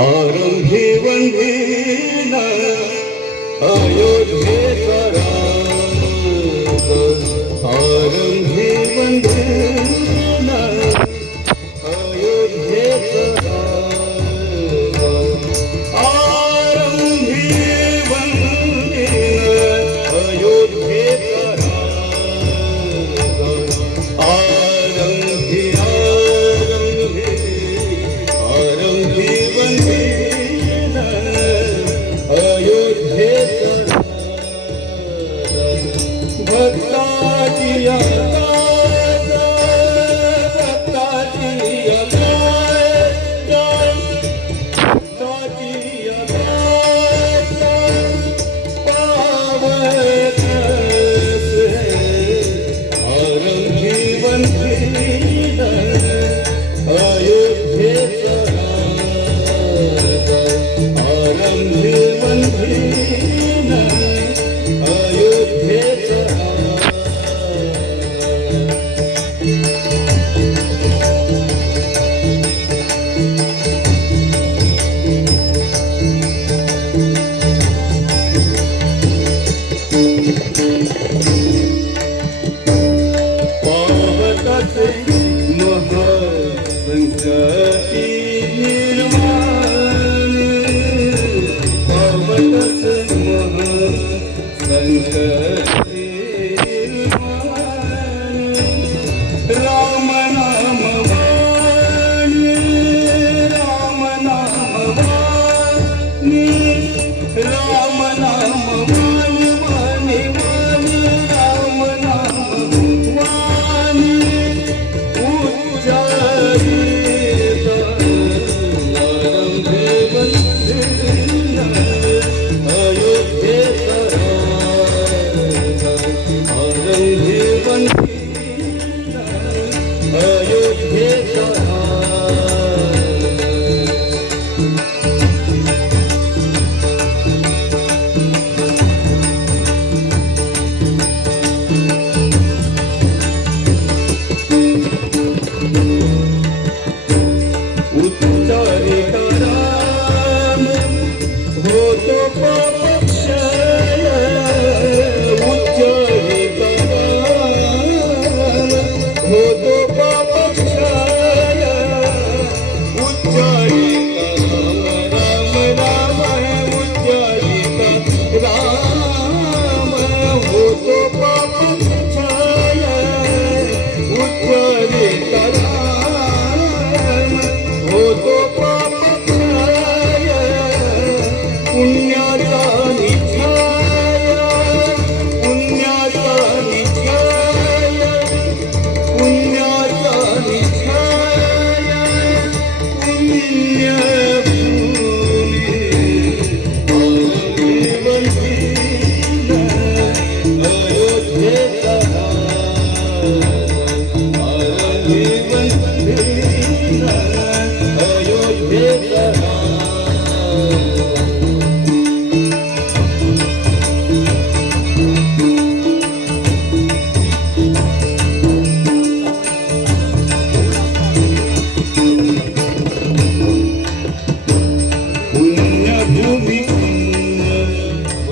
आरंभी वंदीन आयो Thank you. Yeah.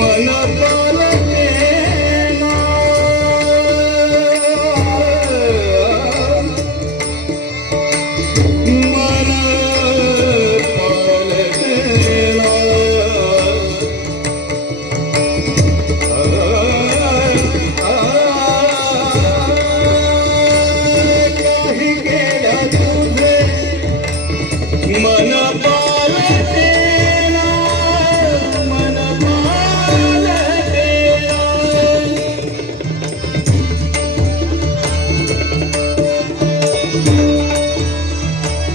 La la la.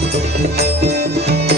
なるほど。